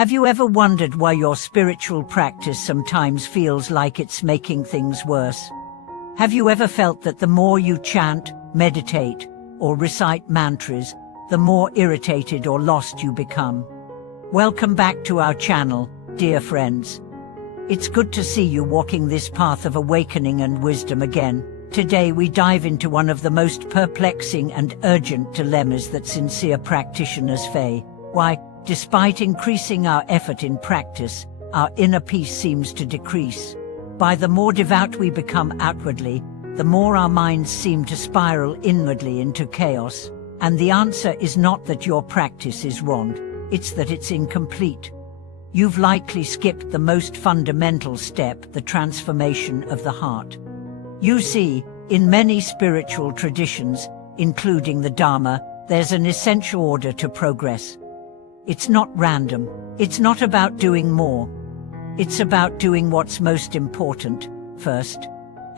Have you ever wondered why your spiritual practice sometimes feels like it's making things worse? Have you ever felt that the more you chant, meditate, or recite mantras, the more irritated or lost you become? Welcome back to our channel, dear friends. It's good to see you walking this path of awakening and wisdom again. Today we dive into one of the most perplexing and urgent dilemmas that sincere practitioners face. Why, despite increasing our effort in practice, our inner peace seems to decrease. By the more devout we become outwardly, the more our minds seem to spiral inwardly into chaos. And the answer is not that your practice is wrong, it's that it's incomplete. You've likely skipped the most fundamental step, the transformation of the heart. You see, in many spiritual traditions, including the Dharma, there's an essential order to progress. It's not random. It's not about doing more. It's about doing what's most important first.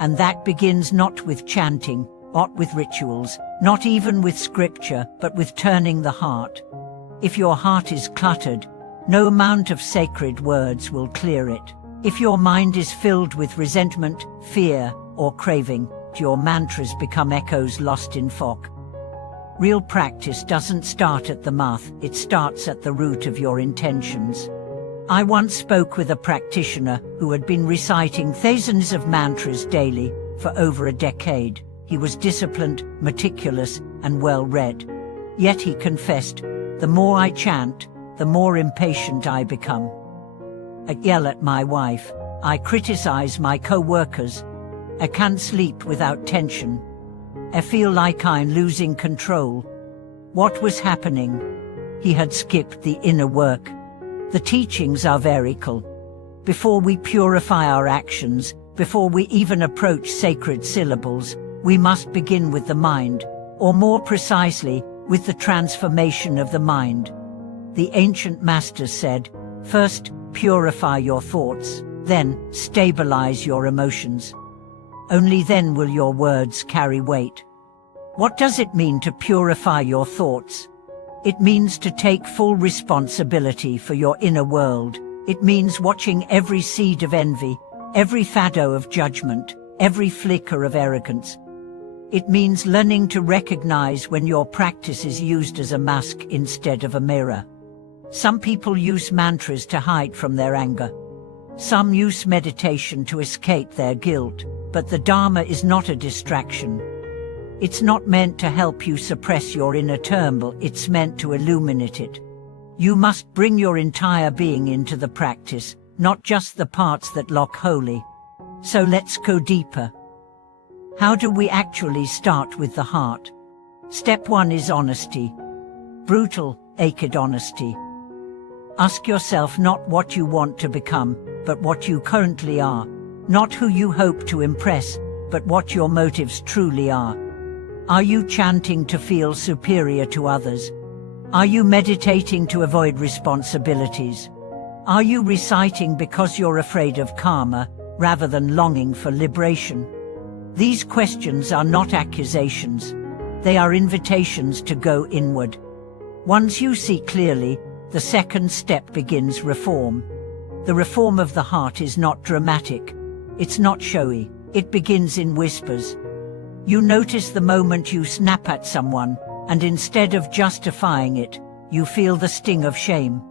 And that begins not with chanting, not with rituals, not even with scripture, but with turning the heart. If your heart is cluttered, no amount of sacred words will clear it. If your mind is filled with resentment, fear, or craving, your mantras become echoes lost in fog. Real practice doesn't start at the mouth, it starts at the root of your intentions. I once spoke with a practitioner who had been reciting thousands of mantras daily for over a decade. He was disciplined, meticulous, and well-read. Yet he confessed, "The more I chant, the more impatient I become. I yell at my wife, I criticize my co-workers, I can't sleep without tension. I feel like I'm losing control." What was happening? He had skipped the inner work. The teachings are very clear. Before we purify our actions, before we even approach sacred syllables, we must begin with the mind, or more precisely, with the transformation of the mind. The ancient masters said, first, purify your thoughts, then, stabilize your emotions. Only then will your words carry weight. What does it mean to purify your thoughts? It means to take full responsibility for your inner world. It means watching every seed of envy, every shadow of judgment, every flicker of arrogance. It means learning to recognize when your practice is used as a mask instead of a mirror. Some people use mantras to hide from their anger. Some use meditation to escape their guilt. But the Dharma is not a distraction. It's not meant to help you suppress your inner turmoil, it's meant to illuminate it. You must bring your entire being into the practice, not just the parts that look holy. So let's go deeper. How do we actually start with the heart? Step 1 is honesty. Brutal, naked honesty. Ask yourself not what you want to become, but what you currently are. Not who you hope to impress, but what your motives truly are. Are you chanting to feel superior to others? Are you meditating to avoid responsibilities? Are you reciting because you're afraid of karma, rather than longing for liberation? These questions are not accusations. They are invitations to go inward. Once you see clearly, the second step begins reform. The reform of the heart is not dramatic. It's not showy. It begins in whispers. You notice the moment you snap at someone, and instead of justifying it, you feel the sting of shame.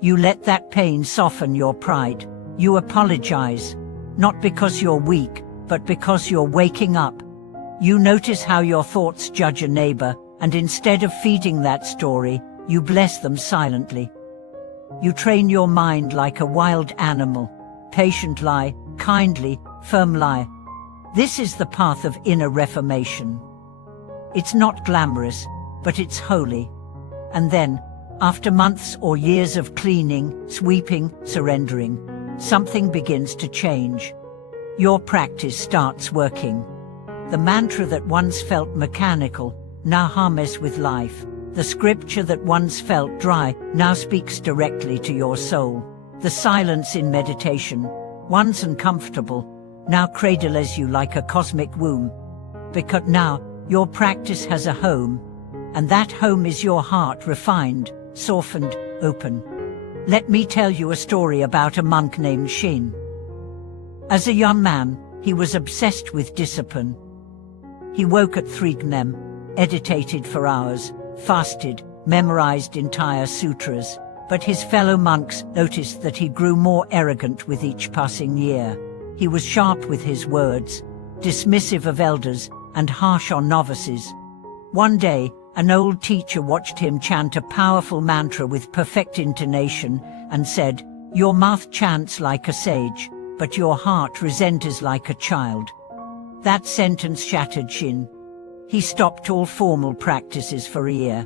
You let that pain soften your pride. You apologize, not because you're weak, but because you're waking up. You notice how your thoughts judge a neighbor, and instead of feeding that story, you bless them silently. You train your mind like a wild animal. Patient lie, kindly, firm lie. This is the path of inner reformation. It's not glamorous, but it's holy. And then, after months or years of cleaning, sweeping, surrendering, something begins to change. Your practice starts working. The mantra that once felt mechanical now hums with life. The scripture that once felt dry now speaks directly to your soul. The silence in meditation, once uncomfortable, now cradles you like a cosmic womb. Because now, your practice has a home, and that home is your heart, refined, softened, open. Let me tell you a story about a monk named Shin. As a young man, he was obsessed with discipline. He woke at 3 a.m, meditated for hours, fasted, memorized entire sutras, but his fellow monks noticed that he grew more arrogant with each passing year. He was sharp with his words, dismissive of elders, and harsh on novices. One day, an old teacher watched him chant a powerful mantra with perfect intonation and said, "Your mouth chants like a sage, but your heart resents like a child." That sentence shattered Shin. He stopped all formal practices for a year.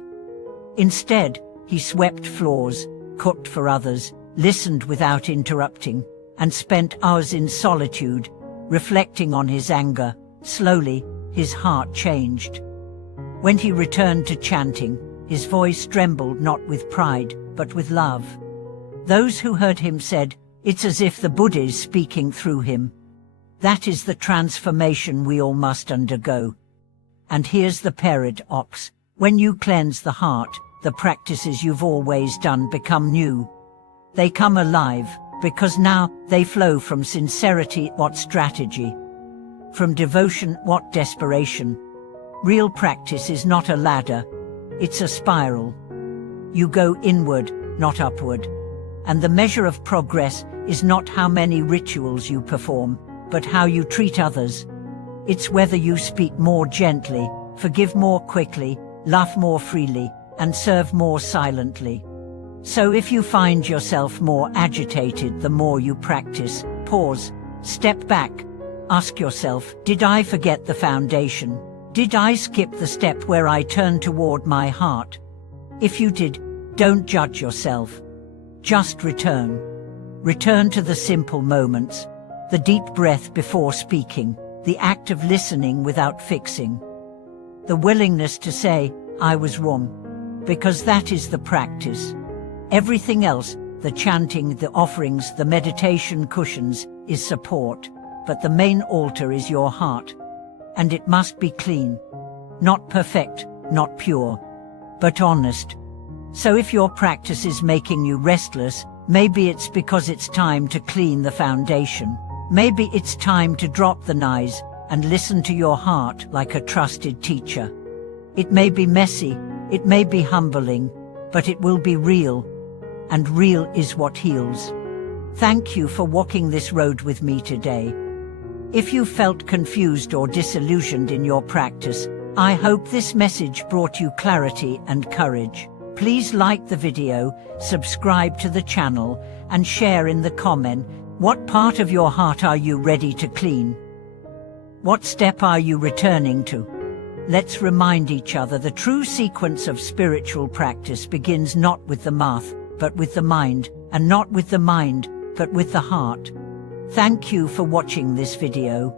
Instead, he swept floors, cooked for others, listened without interrupting, and spent hours in solitude, reflecting on his anger. Slowly, his heart changed. When he returned to chanting, his voice trembled not with pride, but with love. Those who heard him said, "It's as if the Buddha is speaking through him." That is the transformation we all must undergo. And here's the paradox. When you cleanse the heart, the practices you've always done become new. They come alive, because now they flow from sincerity, what strategy? From devotion, what desperation? Real practice is not a ladder, it's a spiral. You go inward, not upward. And the measure of progress is not how many rituals you perform, but how you treat others. It's whether you speak more gently, forgive more quickly, laugh more freely, and serve more silently. So if you find yourself more agitated the more you practice, pause, step back, ask yourself, did I forget the foundation? Did I skip the step where I turned toward my heart? If you did, don't judge yourself. Just return. Return to the simple moments, the deep breath before speaking, the act of listening without fixing. The willingness to say, "I was wrong," because that is the practice. Everything else, the chanting, the offerings, the meditation cushions, is support, but the main altar is your heart. And it must be clean. Not perfect, not pure, but honest. So if your practice is making you restless, maybe it's because it's time to clean the foundation. Maybe it's time to drop the noise and listen to your heart like a trusted teacher. It may be messy, it may be humbling, but it will be real, and real is what heals. Thank you for walking this road with me today. If you felt confused or disillusioned in your practice, I hope this message brought you clarity and courage. Please like the video, subscribe to the channel, and share in the comment, what part of your heart are you ready to clean? What step are you returning to? Let's remind each other the true sequence of spiritual practice begins not with the mouth, but with the mind, and not with the mind, but with the heart. Thank you for watching this video.